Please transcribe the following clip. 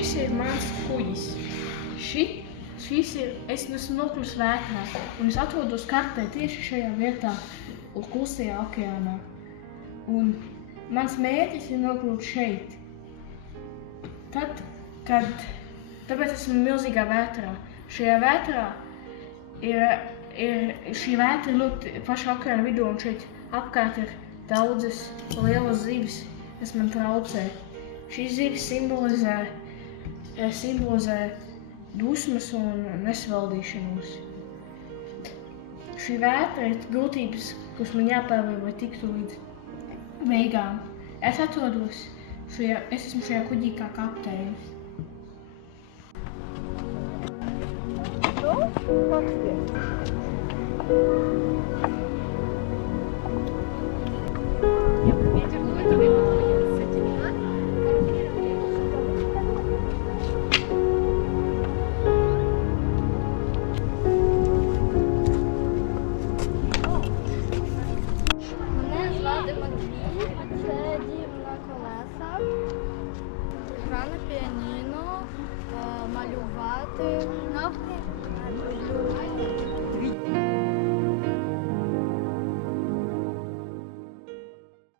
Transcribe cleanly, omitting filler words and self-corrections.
šis ir mans kuģis. Šis ir, es esmu nokļuvis vētrā, un es atrodos kartē tieši šajā vietā, klusajā okeānā. Un mans mērķis ir nokļūt šeit. Tāpēc esmu milzīgā vētrā. Šajā vētrā šī vētra ir ļoti paša okeāna vidū, un šeit apkārt ir daudzas lielas zivis, kas man traucē. Šīs zivis simbolizē dusmas un nesvaldīšanos. Šī vētra ir grūtības, kuras man jāpārvar, lai tiktu līdz beigām. Es esmu šajā kuģī kā kapteinis. Гра на піаніно, малювати, люблю